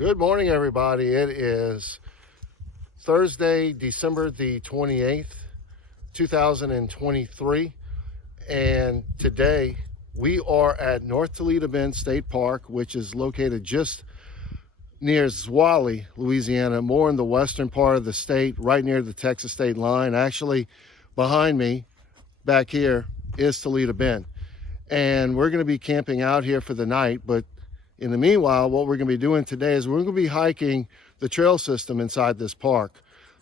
Good morning, everybody. It is Thursday, December the 28th, 2023. And today we are at North Toledo Bend State Park, which is located just near Zwolle, Louisiana, more in the western part of the state, right near the Texas State Line. Actually, behind me, back here, is Toledo Bend. And we're going to be camping out here for the night, but in the meanwhile, what we're going to be doing today is we're going to be hiking the trail system inside this park.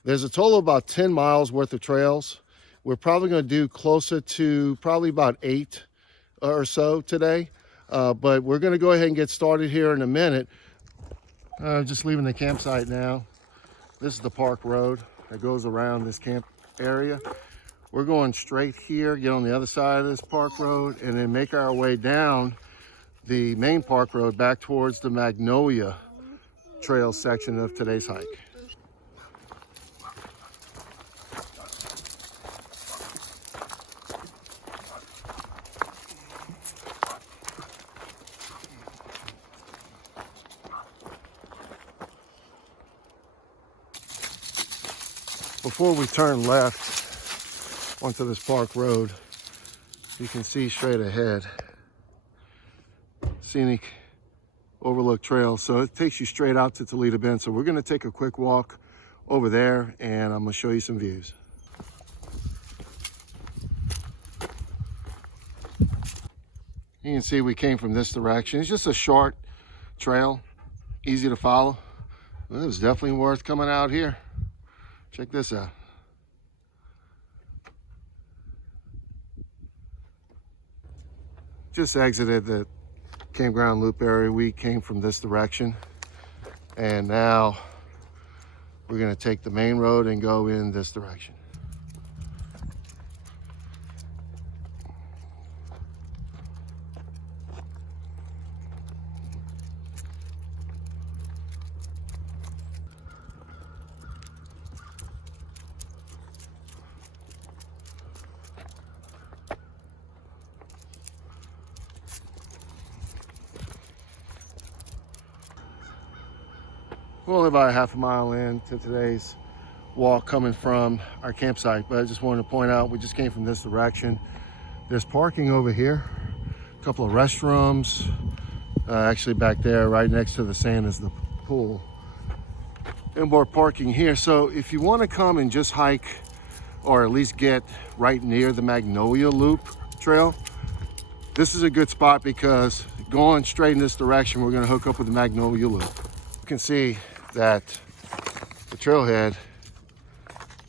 There's a total of about 10 miles worth of trails. We're probably going to do closer to probably about 8 or so today. But we're going to go ahead and get started here in a minute. Just leaving the campsite now. This is the park road that goes around this camp area. We're going straight here, get on the other side of this park road, and then make our way down the main park road back towards the Magnolia Trail section of today's hike. Before we turn left onto this park road, you can see straight ahead scenic overlook trail, so it takes you straight out to Toledo Bend. So we're going to take a quick walk over there and I'm going to show you some views. You can see we came from this direction. It's just a short trail, easy to follow. Well, it was definitely worth coming out here. Check this out. Just exited the campground loop area. We came from this direction, and now we're going to take the main road and go in this direction. We're only about a half a mile in to today's walk coming from our campsite, but I just wanted to point out we just came from this direction. There's parking over here, a couple of restrooms, actually back there right next to the sand is the pool, and more parking here. So if you want to come and just hike or at least get right near the Magnolia Loop trail, this is a good spot because going straight in this direction, we're going to hook up with the Magnolia Loop. You can see that the trailhead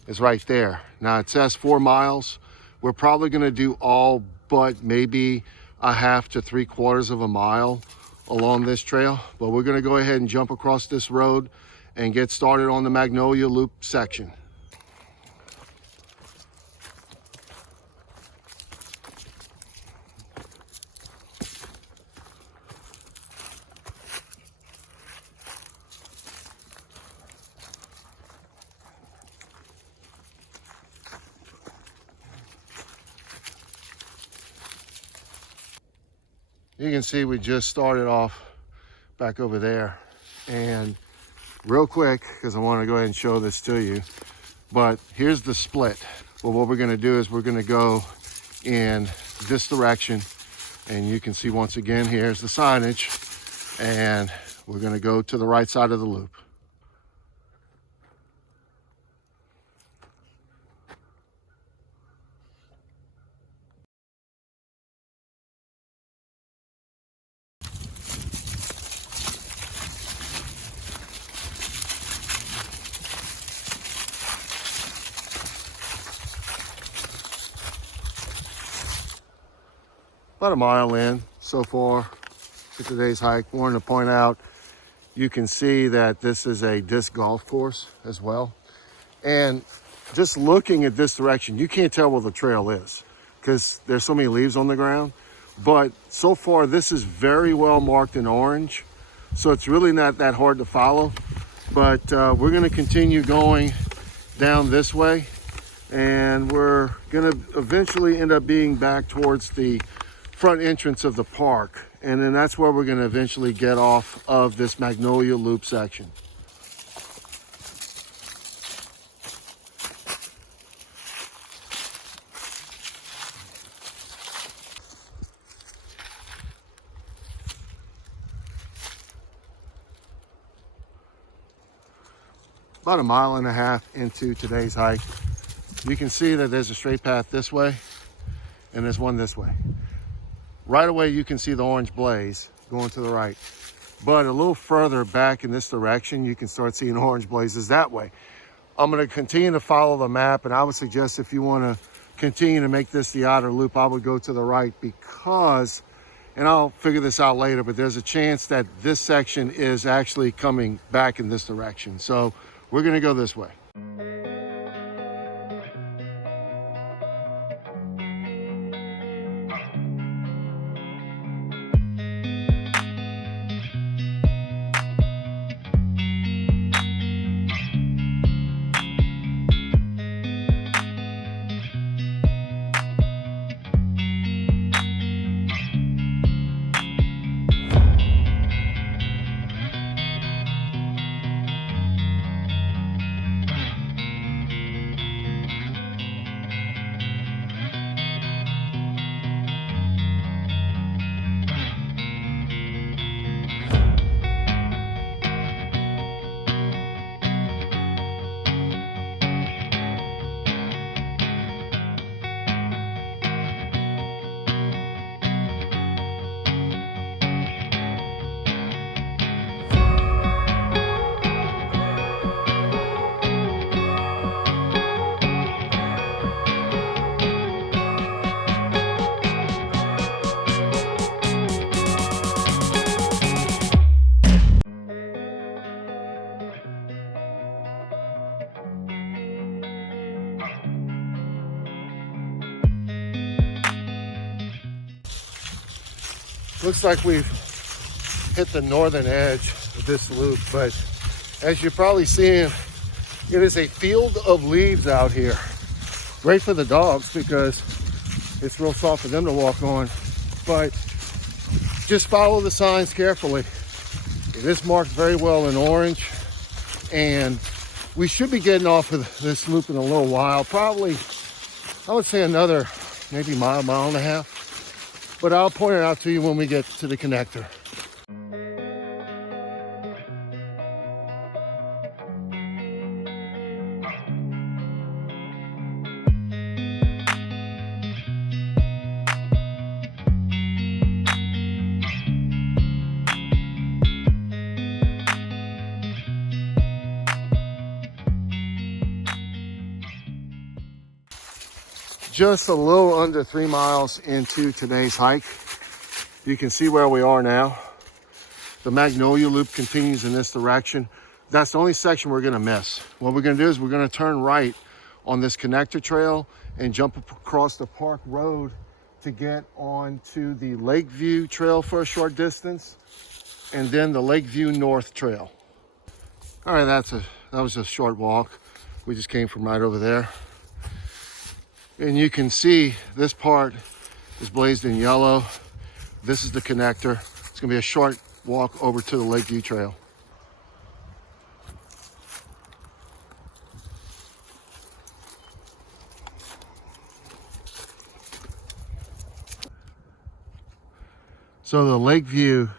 is right there. Now it says 4 miles. We're probably going to do all but maybe a half to 3/4 of a mile along this trail, but we're going to go ahead and jump across this road and get started on the Magnolia Loop section. You can see we just started off back over there, and real quick, because I want to go ahead and show this to you, but here's the split. Well, what we're going to do is we're going to go in this direction, and you can see once again, here's the signage, and we're going to go to the right side of the loop. About a mile in so far to today's hike. Wanted to point out, you can see that this is a disc golf course as well. And just looking at this direction, you can't tell where the trail is because there's so many leaves on the ground. But so far, this is very well marked in orange. So it's really not that hard to follow. But we're gonna continue going down this way. And we're gonna eventually end up being back towards the front entrance of the park. And then that's where we're going to eventually get off of this Magnolia Loop section. About 1.5 miles into today's hike, you can see that there's a straight path this way and there's one this way. Right away you can see the orange blaze going to the right, but a little further back in this direction you can start seeing orange blazes that way. I'm going to continue to follow the map, and I would suggest if you want to continue to make this the outer loop, I would go to the right, because, and I'll figure this out later, but there's a chance that this section is actually coming back in this direction. So we're going to go this way. Looks like we've hit the northern edge of this loop, but as you're probably seeing, it is a field of leaves out here. Great for the dogs because it's real soft for them to walk on, but just follow the signs carefully. It is marked very well in orange, and we should be getting off of this loop in a little while, probably, I would say another maybe mile, 1.5 miles. But I'll point it out to you when we get to the connector. Just a little under 3 miles into today's hike. You can see where we are now. The Magnolia Loop continues in this direction. That's the only section we're gonna miss. What we're gonna do is we're gonna turn right on this connector trail and jump across the park road to get onto the Lakeview Trail for a short distance, and then the Lakeview North Trail. All right, that was a short walk. We just came from right over there. And you can see this part is blazed in yellow. This is the connector. It's gonna be a short walk over to the Lakeview Trail. So the Lakeview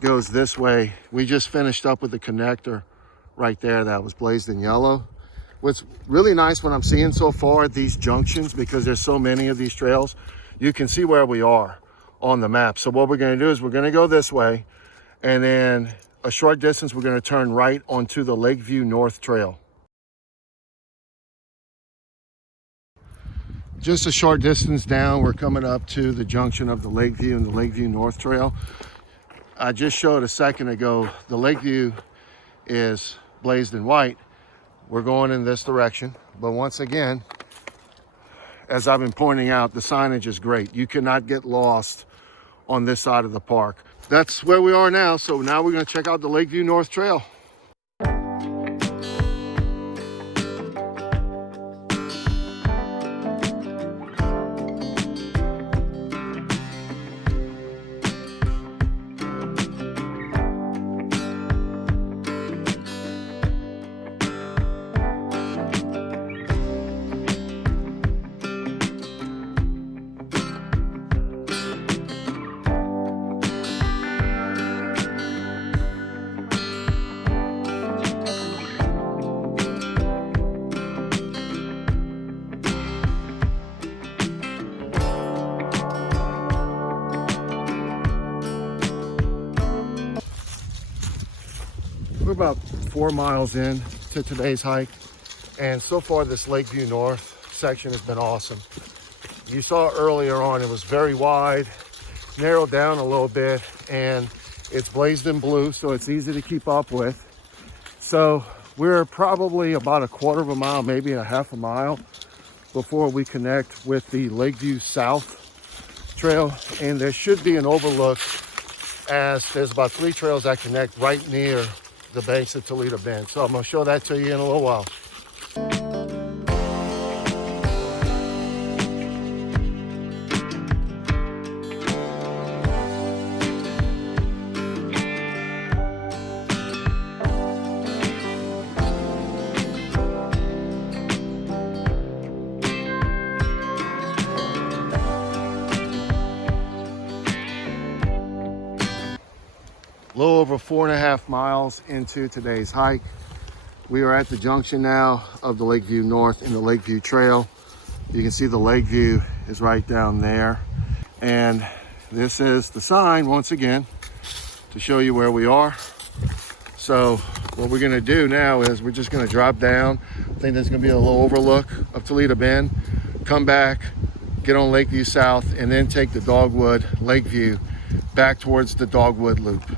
goes this way. We just finished up with the connector right there that was blazed in yellow. What's really nice what I'm seeing so far at these junctions, because there's so many of these trails, you can see where we are on the map. So what we're gonna do is we're gonna go this way, and then a short distance, we're gonna turn right onto the Lakeview North Trail. Just a short distance down, we're coming up to the junction of the Lakeview and the Lakeview North Trail. I just showed a second ago, the Lakeview is blazed in white. We're going in this direction, but once again, as I've been pointing out, the signage is great. You cannot get lost on this side of the park. That's where we are now, so now we're going to check out the Lakeview North Trail. about 4 miles in to today's hike, and so far this Lakeview North section has been awesome. You saw earlier on, it was very wide, narrowed down a little bit, and it's blazed in blue, so it's easy to keep up with. So we're probably about a quarter of a mile, maybe a half a mile, before we connect with the Lakeview South trail, and there should be an overlook, as there's about 3 trails that connect right near the banks of Toledo Bend. So I'm going to show that to you in a little while. A little over 4.5 miles into today's hike. We are at the junction now of the Lakeview North and the Lakeview Trail. You can see the Lakeview is right down there. And this is the sign, once again, to show you where we are. So what we're gonna do now is we're just gonna drop down. I think there's gonna be a little overlook of Toledo Bend, come back, get on Lakeview South, and then take the Dogwood Lakeview back towards the Dogwood Loop.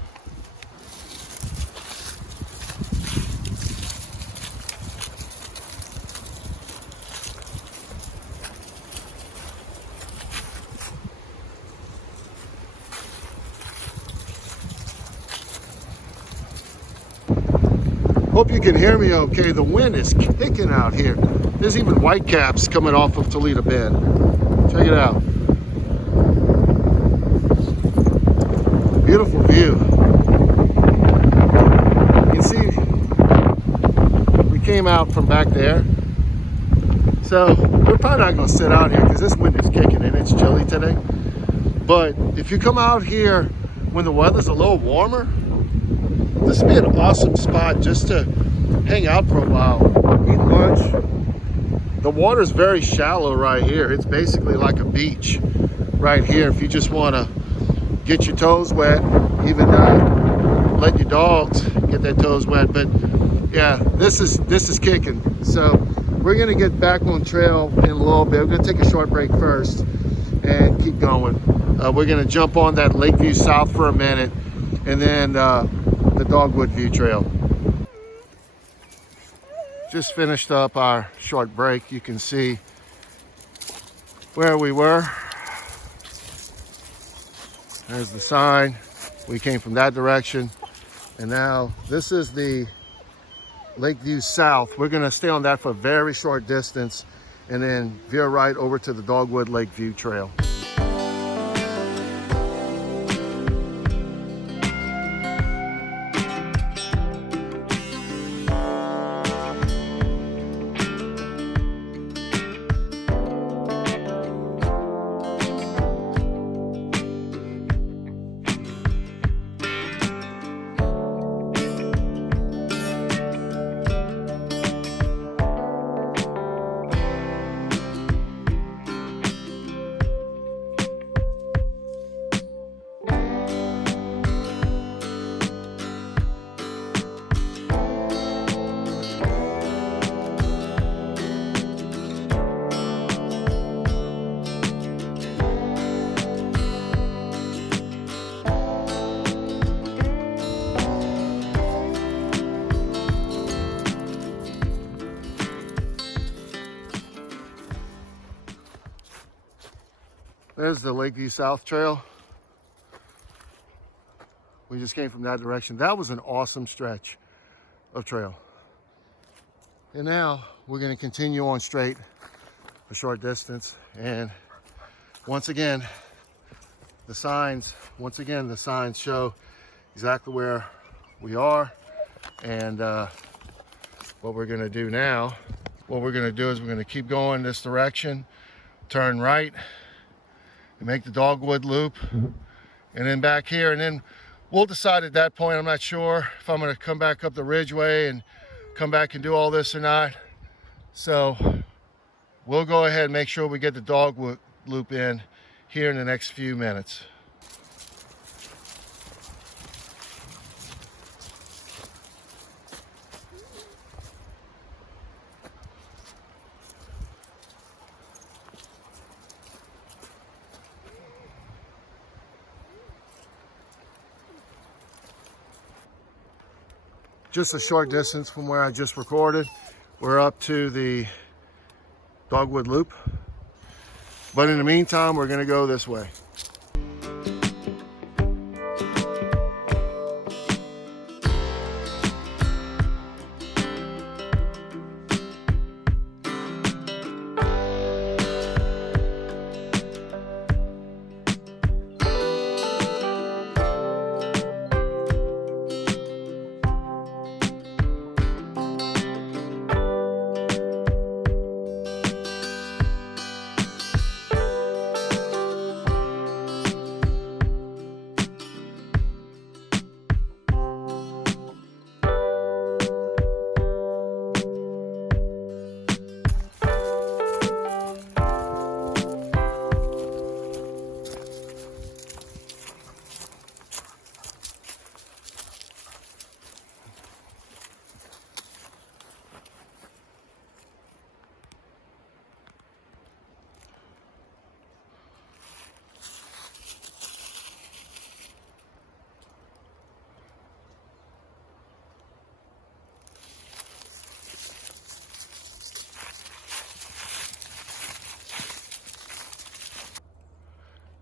Hope you can hear me okay. The wind is kicking out here. There's even whitecaps coming off of Toledo Bend. Check it out. Beautiful view. You can see we came out from back there. So we're probably not going to sit out here because this wind is kicking and it's chilly today. But if you come out here when the weather's a little warmer, this would be an awesome spot just to hang out for a while, eat lunch. The water's very shallow right here. It's basically like a beach right here. If you just want to get your toes wet, even let your dogs get their toes wet. But yeah, this is kicking. So we're gonna get back on trail in a little bit. We're gonna take a short break first and keep going. We're gonna jump on that Lakeview South for a minute, and then the Dogwood View Trail. Just finished up our short break. You can see where we were. There's the sign. We came from that direction. And now this is the Lakeview South. We're gonna stay on that for a very short distance and then veer right over to the Dogwood Lakeview Trail. There's the Lakeview South Trail. We just came from that direction. That was an awesome stretch of trail. And now we're going to continue on straight a short distance. And once again, the signs show exactly where we are. And what we're going to do now, what we're going to do is we're going to keep going this direction, turn right, and make the Dogwood Loop, and then back here, and then we'll decide at that point. I'm not sure if I'm going to come back up the Ridgeway and come back and do all this or not. So we'll go ahead and make sure we get the Dogwood Loop in here in the next few minutes. just a short distance from where I just recorded. We're up to the Dogwood Loop. But in the meantime, we're gonna go this way.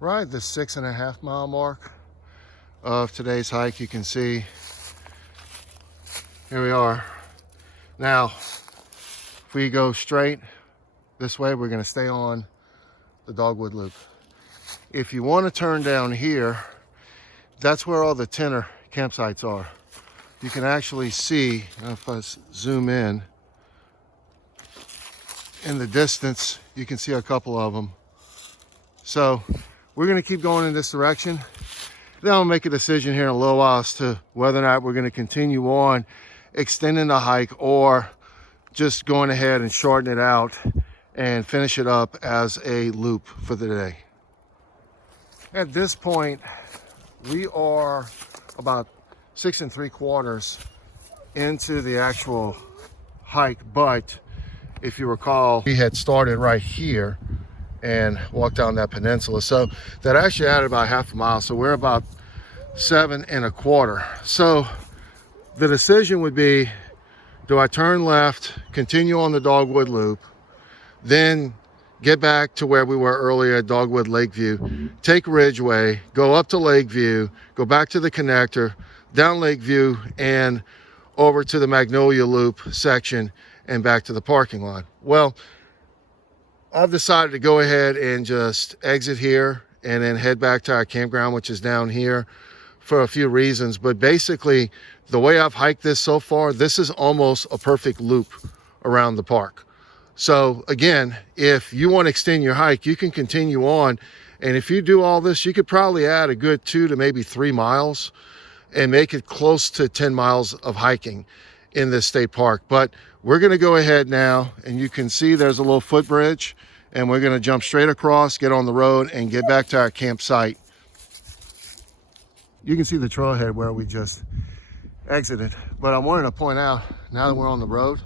Right, the 6.5 mile mark of today's hike. You can see, here we are. Now, if we go straight this way, we're gonna stay on the Dogwood Loop. If you wanna turn down here, that's where all the tenor campsites are. You can actually see, if I zoom in the distance, you can see a couple of them. So we're gonna keep going in this direction. Then I'll make a decision here in a little while as to whether or not we're gonna continue on extending the hike or just going ahead and shorten it out and finish it up as a loop for the day. At this point, we are about 6 3/4 into the actual hike, but if you recall, we had started right here and walked down that peninsula. So that actually added about half a mile. So we're about 7 1/4. So the decision would be, do I turn left, continue on the Dogwood Loop, then get back to where we were earlier at Dogwood Lakeview, take Ridgeway, go up to Lakeview, go back to the connector, down Lakeview, and over to the Magnolia Loop section and back to the parking lot? Well, I've decided to go ahead and just exit here and then head back to our campground, which is down here, for a few reasons. But basically, the way I've hiked this so far, this is almost a perfect loop around the park. So again, if you want to extend your hike, you can continue on. And if you do all this, you could probably add a good 2 to maybe 3 miles and make it close to 10 miles of hiking in this state park. But we're gonna go ahead now, and you can see there's a little footbridge, and we're gonna jump straight across, get on the road, and get back to our campsite. You can see the trailhead where we just exited. But I wanted to point out, now that we're on the road,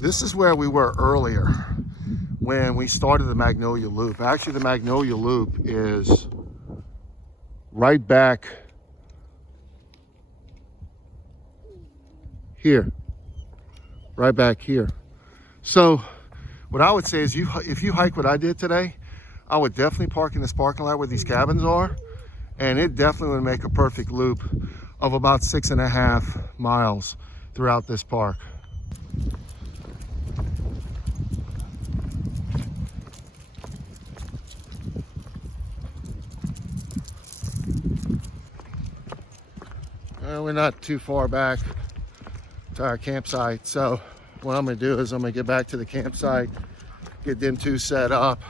this is where we were earlier when we started the Magnolia Loop. Actually, the Magnolia Loop is right back here, right back here. So what I would say is, if you hike what I did today, I would definitely park in this parking lot where these cabins are, and it definitely would make a perfect loop of about 6.5 miles throughout this park. We're not too far back to our campsite, so what I'm gonna do is I'm gonna get back to the campsite, get them two set up,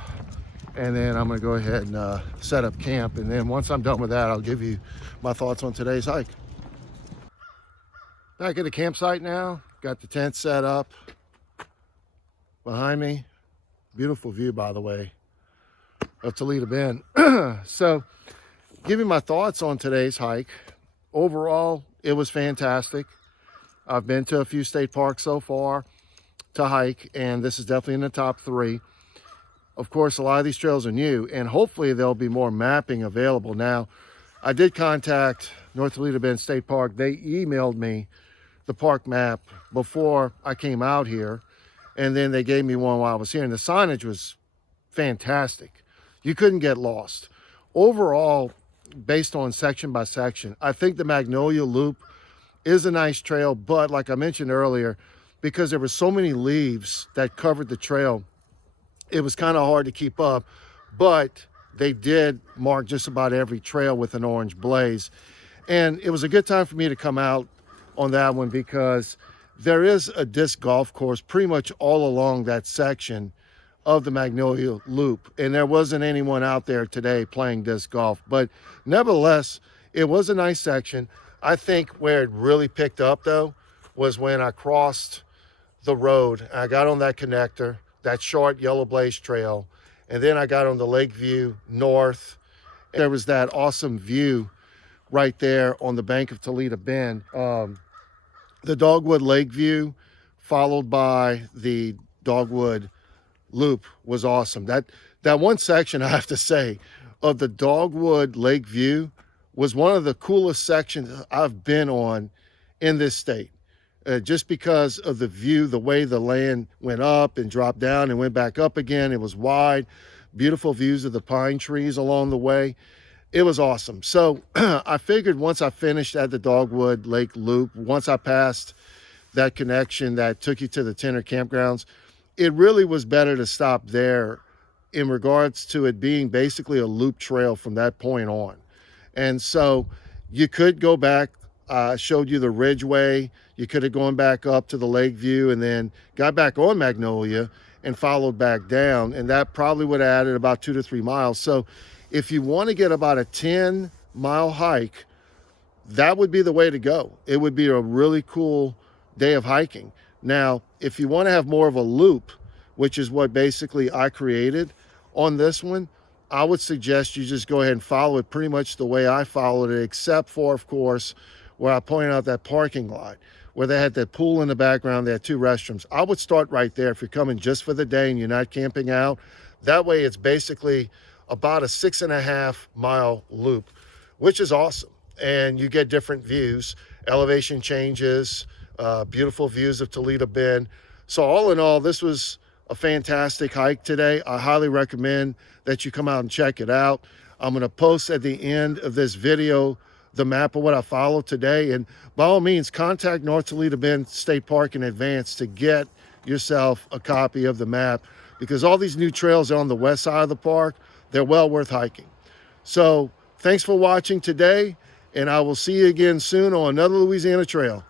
and then I'm gonna go ahead and set up camp. And then once I'm done with that, I'll give you my thoughts on today's hike. Back at the campsite now, got the tent set up behind me. Beautiful view, by the way, of Toledo Bend. So give you my thoughts on today's hike. Overall, it was fantastic. I've been to a few state parks so far to hike, and this is definitely in the top 3. Of course, a lot of these trails are new, and hopefully there'll be more mapping available. Now, I did contact North Toledo Bend State Park. They emailed me the park map before I came out here, and then they gave me one while I was here, and the signage was fantastic. You couldn't get lost. Overall, based on section by section, I think the Magnolia Loop is a nice trail, but like I mentioned earlier, because there were so many leaves that covered the trail, it was kind of hard to keep up, but they did mark just about every trail with an orange blaze. And it was a good time for me to come out on that one because there is a disc golf course pretty much all along that section of the Magnolia Loop. And there wasn't anyone out there today playing disc golf, but nevertheless, it was a nice section. I think where it really picked up though was when I crossed the road. I got on that connector, that short yellow blaze trail, and then I got on the Lakeview North. There was that awesome view right there on the bank of Toledo Bend. The Dogwood Lake view followed by the Dogwood Loop was awesome. That one section, I have to say, of the Dogwood Lake view was one of the coolest sections I've been on in this state. Just because of the view, the way the land went up and dropped down and went back up again. It was wide, beautiful views of the pine trees along the way. It was awesome. So I figured once I finished at the Dogwood Lake Loop, once I passed that connection that took you to the Tenor campgrounds, it really was better to stop there in regards to it being basically a loop trail from that point on. And so you could go back. I showed you the Ridgeway. You could have gone back up to the Lakeview and then got back on Magnolia and followed back down. And that probably would have added about 2 to 3 miles. So if you want to get about a 10-mile hike, that would be the way to go. It would be a really cool day of hiking. Now, if you want to have more of a loop, which is what basically I created on this one, I would suggest you just go ahead and follow it pretty much the way I followed it, except for, of course, where I pointed out that parking lot, where they had that pool in the background. They had 2 restrooms. I would start right there if you're coming just for the day and you're not camping out. That way it's basically about a 6.5-mile loop, which is awesome. And you get different views, elevation changes, beautiful views of Toledo Bend. So all in all, this was a fantastic hike today. I highly recommend that you come out and check it out. I'm going to post at the end of this video the map of what I followed today. And by all means, contact North Toledo Bend State Park in advance to get yourself a copy of the map, because all these new trails are on the west side of the park. They're well worth hiking. So thanks for watching today, and I will see you again soon on another Louisiana trail.